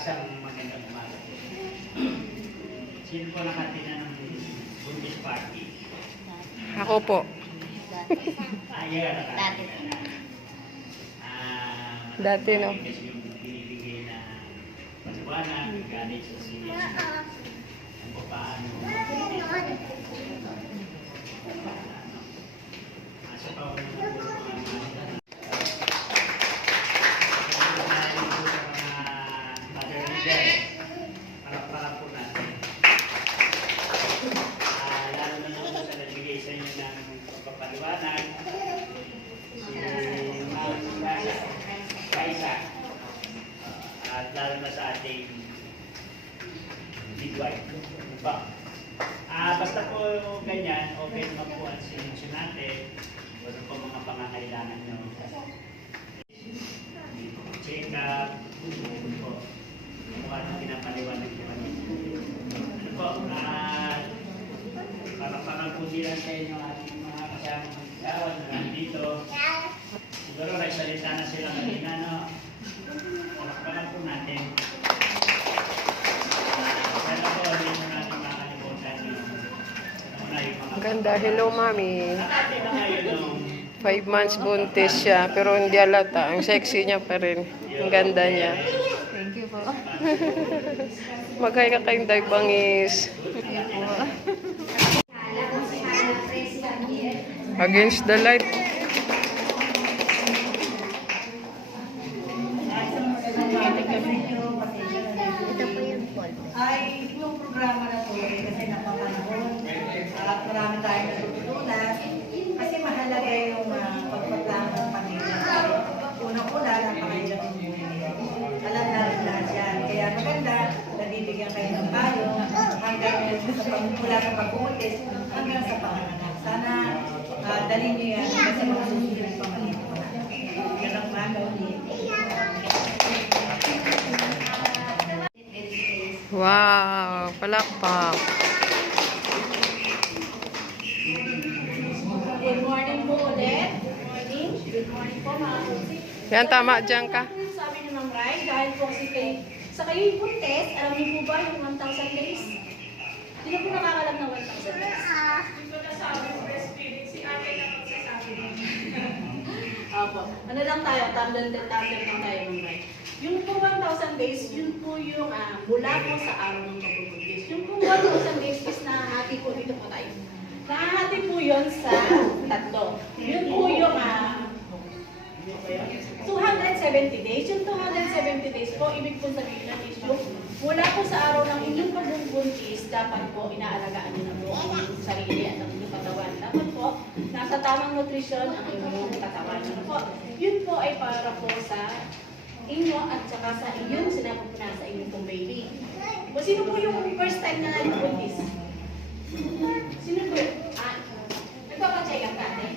Isang magandang umaga. Sino po nakatina ng buntis party? Ako po. Yeah. Dati, no? Kasi yung binibigay na paliwanag, galing sa siya. Kung paano. Asa pa ako at lalo na sa ating midwife. Basta po ganyan, okay naman po ang sinusyon natin. Wala po mga pangangailangan nyo. Check up, po. Kung ano pinapaliwanag nyo kami. Ano po, para pakakundilan sa inyo ating mga kasamang mag-isawan na nandito. Siguro nagsalita na sila kanina, no? Palakpakan po natin. Sana po, hindi mo natin makakalimutan yung Ang ganda. Hello, Mami. 5 5 months buntis siya, pero hindi halata. Ang sexy niya pa rin. Ang ganda niya. Thank you po. Maghay ka kayong daybangis. Against the light. Ito po yung call. Ay, yung programa na to kasi napapanahon at marami tayong natutunan kasi mahalaga yung pagpaplang ng pamilya. Unang-una, napakailang yung buhay. Alam na rin lahat yan. Kaya maganda, nabibigyan kayo ng payo hanggang mula sa pag-utis hanggang sa panganak. Sana dalhin niyo yan kasi masusunod yung pamilya ko na. Yan ang magawin. Wow, palakpak. Good morning po ulit. Good morning po mga kusi. Yan, tama dyan ka. Sabi ni Ma'am Rai, dahil po sa kayo'y buntes, alam niyo po ba yung 1,000 days? Hindi na po nakakalam ng 1,000 days. Hindi ko nasabi yung breastfeeding, si ate na magsasabi. Opo. Ano lang tayo, tandem lang tayo Ma'am Rai. Yung po 1,000 days, yun po yung mula po sa araw ng pagbubuntis. Yung po 1,000 days is nahahati po dito po tayo. Nahahati po yun sa tatlo. Yun po yung 270 days. Yung 270 days po, ibig po sabihin ng issue, mula po sa araw ng inyong pagbubuntis, dapat po inaalagaan nyo na po ang sarili at ang inyong katawan. Dapat po, nasa tamang nutrisyon ang inyong katawan. Po. Yun po ay para po sa inyo at saka sa inyong sinapapuna sa inyong pong baby. O sino po yung first time na nag-buntis? Sino po? Nagpapacheck up natin.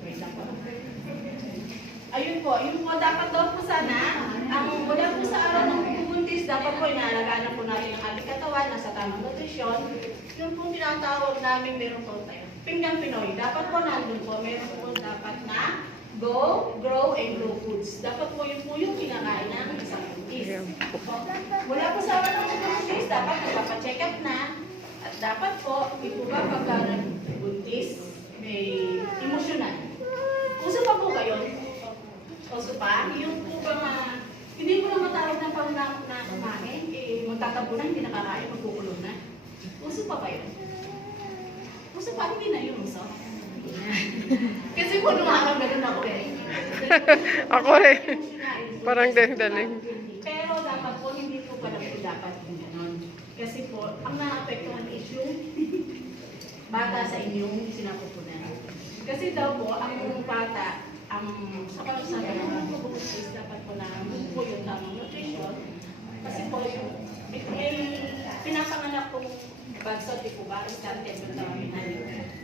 Wait lang po. Ayun po, yung po dapat daw po sana, ang mula po sa araw ng pagbubuntis, dapat po inaalagaan po natin ang ating katawan, nasa tamang nutrisyon. Yung po tinatawag namin, meron po tayo. Pinggang Pinoy. Dapat po nandun po, meron po dapat na go, grow, and grow foods. Dapat po yung kinakain ng isang buntis. Mula po sa araw ng buntis, dapat magpapacheck up na. At dapat po, ito ba pagka buntis, may emosyonal. Uso pa po kayo? Uso pa? Yung po ba hindi mo na matawag ng pangunakot na kumain, magtatabo na, hindi nakakain, magkukulong na. Uso pa kayo? Uso pa, hindi na yung uso. Kasi po nung araw ganun ako eh. Ako rin. Parang daling. Pero dapat po, hindi po pala po dapat yung ganun. Kasi po, ang naapektuhan is yung bata sa inyong sinapupunan. Kasi daw po, ang bata, ang sa kalusagan ng pagbubutis, dapat po na po yung tamang nutrition. Kasi po, yung pinapanganak pong bagsot, di po ba? Started yung tamang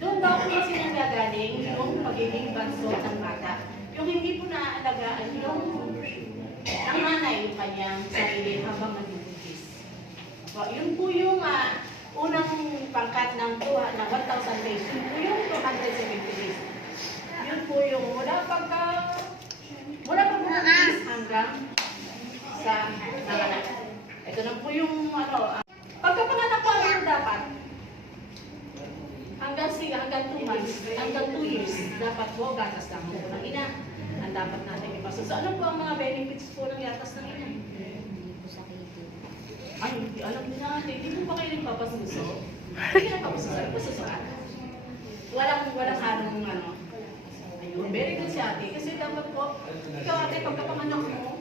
doon daw po kasi nanggagaling yung pagiging bagsot ng bata. Yung hindi po naaalagaan yung ang nanay yung kanyang sarili habang nagbubuntis. So, yun po yung unang pangkat ng 1,000 days. Yun po yung 270 days. Yun po yung mula pagka buntis hanggang hanggang sa nanganak. Ito na po yung pagkapanganak po ano dapat? Hanggang 2 months, hanggang 2 years, dapat po gatas lang po ng ina. Ang dapat natin ipasa. So ano po ang mga benefits po ng gatas ng ina? Ay, alam niyo natin, hindi po pa kayo nagpapasuso. Hindi ka nagpapasuso, pasusuan. Walang harong Ayun, very good si ate. Kasi dapat po, ikaw ate, pagkapanganak mo,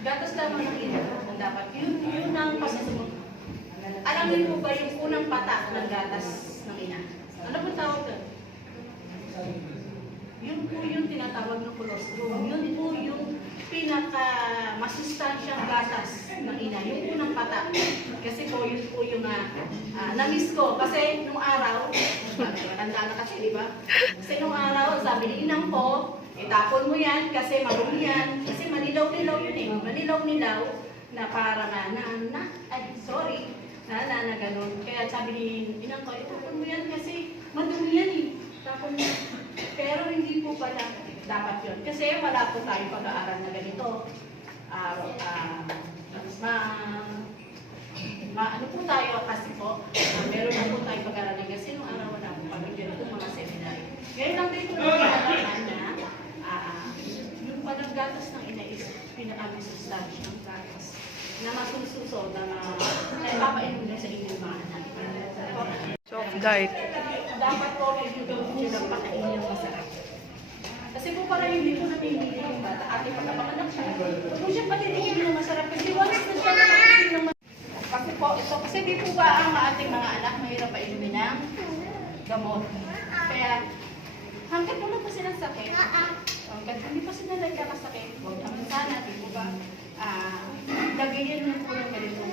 gatas lamang ng ina. Ang dapat, yun ang pasusunod. Alam niyo po ba yung unang pata ng gatas ng ina? Ano po tawag doon? Yun po yung tinatawag ng colostrum. Yun po yung pinaka-masustansyang gatas ng ina. Yung unang pata. Kasi po, yun po yung na-miss ko. Kasi nung araw, matanda na kasi, di ba? Kasi nung araw, sabi ni inang ko, itapon mo yan kasi marumi yan. Kasi manilaw-nilaw yun eh. Manilaw-nilaw na parang na ganun. Kaya sabi ni inang ko, itapon mo yan kasi madumi yan eh. Tapon mo. Pero hindi po pala dapat yun. Kasi wala po tayong pag-aaral na ganito. Ano po tayo kasi po, meron na po tayong pag-aaral na kasi nung araw wala po kami ganito mga seminar. Ngayon lang din po nagkakaroon na yung palang gatas ng ina is pinaka-sustansya ng gatas na masususo na napapainom na sa inyong mga anak. Soft diet. Dapat po medyo gawin nyo ng pakainin ng masarap. Kasi po parang hindi po namimili yung bata. Ate pagkapanganak siya. Huwag mo siya patitigin ng masarap. Kasi once na siya nakakasin ng masarap. Kasi po ito, kasi di po ba ang ating mga anak mahirap pa inumin ng gamot. Kaya hanggat wala pa silang sakit, hanggat hindi pa sila nagkakasakit, huwag naman sana, di po ba, lagayin na po ng ganitong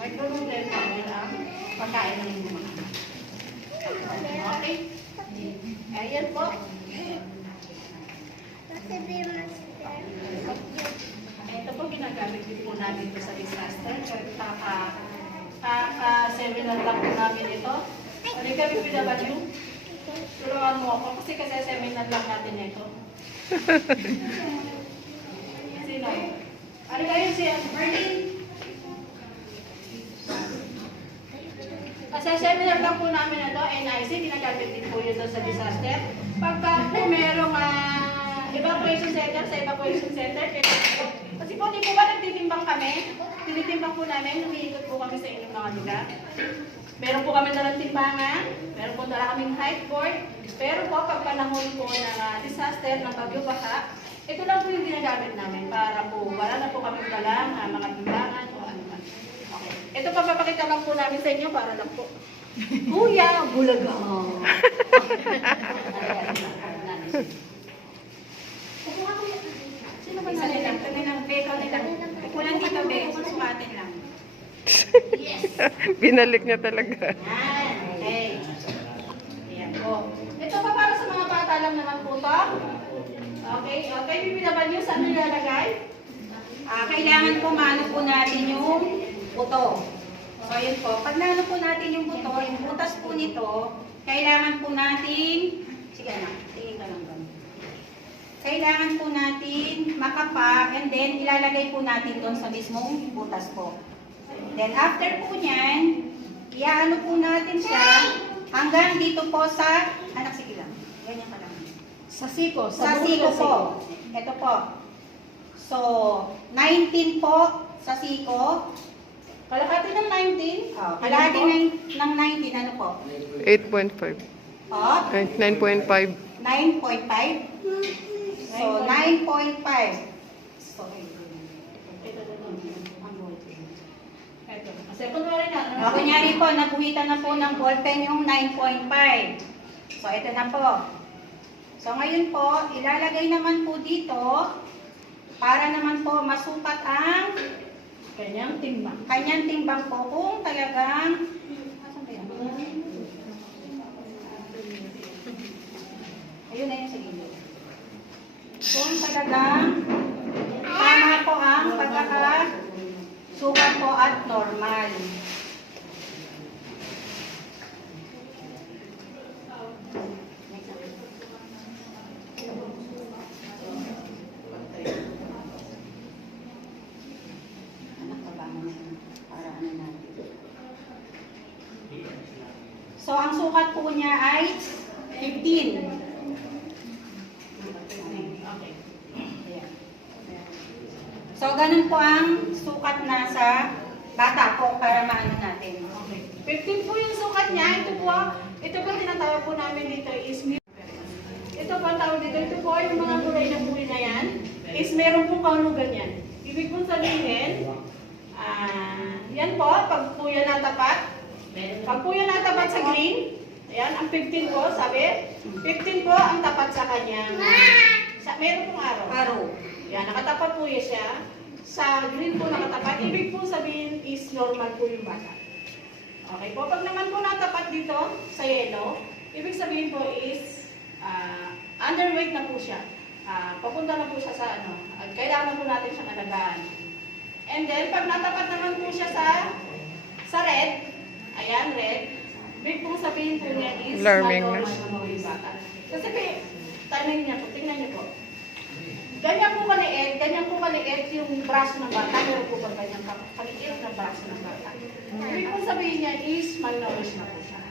micronutrient ang pagkain ng inyong mga anak. Okay? Ayan po. Ito po ginagamit din po namin ito sa disaster. Kaka-seminar lang po namin ito. Ano kami PW? Tulungan mo ako kasi seminar lang natin ito. Sino? Ano kayo siya? Berlin? Kasi seminar lang po namin ito, NIC, ginagamit din po yun sa disaster. Pagka po merong evacuation center, sa evacuation center, kasi po, di po ba nagtitimbang kami? Tinitimbang po namin, umiikot po kami sa inyong mga lugar. Meron po kami dalang timbangan, meron po dala kaming height board, pero po, pag panahon po ng disaster, ng bagyo-baha, ito lang po yung ginagamit namin para po, wala na po kami dalang mga timbangan o ano man. Okay. Ito papapakita lang po namin sa inyo para lang po. Kuya, bulaga. Sino ba Isa nilang, kami ng beko nilang. Kulang dito beko, susukatin lang. Yes. Binalik niya talaga. Yan. Okay. Ayan po. Ito pa para sa mga bata lang naman po to. Okay. Okay, bibinaban nyo. Saan nilalagay? Kailangan po maano po natin yung buto. So yun po, pag naano po natin yung buto, yung butas po nito, kailangan po natin, sige na, tingin ka lang doon. Kailangan po natin makapa, and then ilalagay po natin doon sa mismong butas po. Then after po niyan, iaano po natin siya hanggang dito po sa, anak sige lang, ganyan ka lang. Sa siko. Sa siko po. Ito po. So, 19 po sa siko. Kalahati ng 19. Kalahati ng 19, ano po? 8.5. Oh, 9.5. 9.5. So, 9.5. Sorry. Ito doon. Ito. Kasi kunwari na. Kunyari po, naguhitan na po ng ballpen yung 9.5. So, ito na po. So, ngayon po, ilalagay naman po dito para naman po masukat ang Kanyang timbang. kanyang timbang po kung talagang ayun na yun sa gilid. Kung talagang tama po ang pagkakasukat po at normal. So, ang sukat po niya ay 15. Okay. Ayan. So, ganun po ang sukat na sa bata po para maano natin. Okay. 15 po yung sukat niya. Ito po tinatawag po namin dito is ito po ang tawag dito. Ito po yung mga gulay na buhay na yan is meron pong kahulugan yan. Ibig pong sabihin, yan po, pag po yan natapat, sa green, ayan, ang 15 po, sabi, 15 po ang tapat sa kanyang, meron pong araw. Yan, nakatapat po yan siya. Sa green po nakatapat, ibig po sabihin is normal po yung bata. Okay po, pag naman po natapat dito sa yellow, ibig sabihin po is underweight na po siya. Papunta na po siya sa kailangan po natin siyang alagaan. And then, pag natapat naman po siya sa red, ayan, red, ibig pong sabihin po niya is Learning na. normal yung bata. Kasi tingnan niyo po. Ganyan po kaliit yung braso ng bata, meron po ba ganyan kaliit na braso ng bata. Ibig pong sabihin niya is malnourished na po siya.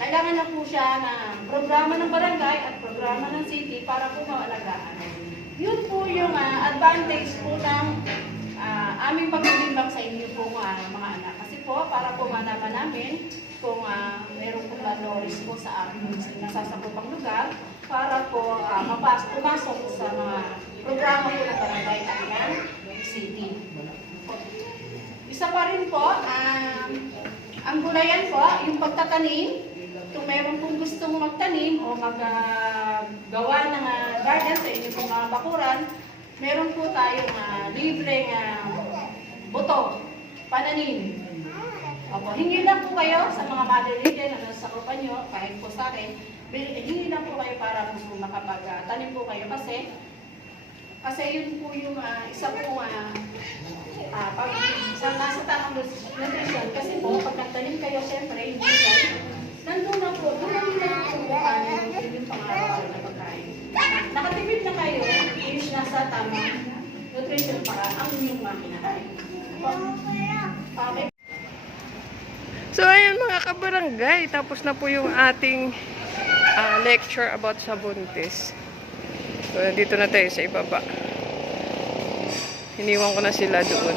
Kailangan na po siya ng programa ng barangay at programa ng city para po maalagaan. Yun po yung advantage po ng aming pagbibimbang sa inyo po mga anak. Kasi po, para po malaman namin kung meron po malnourished po sa aming nasasakupang lugar para po pumasok sa mga programa po ng barangay at ng city. Isa pa rin po, ang gulayan po, yung pagtatanim. Kung meron pong gustong magtanim o maggawa ng garden sa inyo pong mga bakuran, meron po tayong libreng buto, pananim. Opo, hingi lang po kayo sa mga mother leader na nasa grupa nyo, kahit po sa akin, hingi lang po kayo para po makapag-tanim po kayo kasi yun po yung isa po pag nasa tamang nutrition. Kasi po, pag nagtanim kayo, siyempre, yung gulay, nandun na po, doon na nila yung pang-araw-araw na pagkain. Nakatipid na kayo, is nasa tamang nutrition para ang inyong kinakain. Okay. So ayan mga kabarangay, tapos na po yung ating lecture about sa buntis. So nandito na tayo sa ibaba. Iniwan ko na sila doon.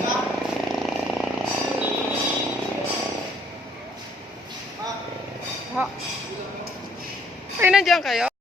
Ay, nandiyan kayo?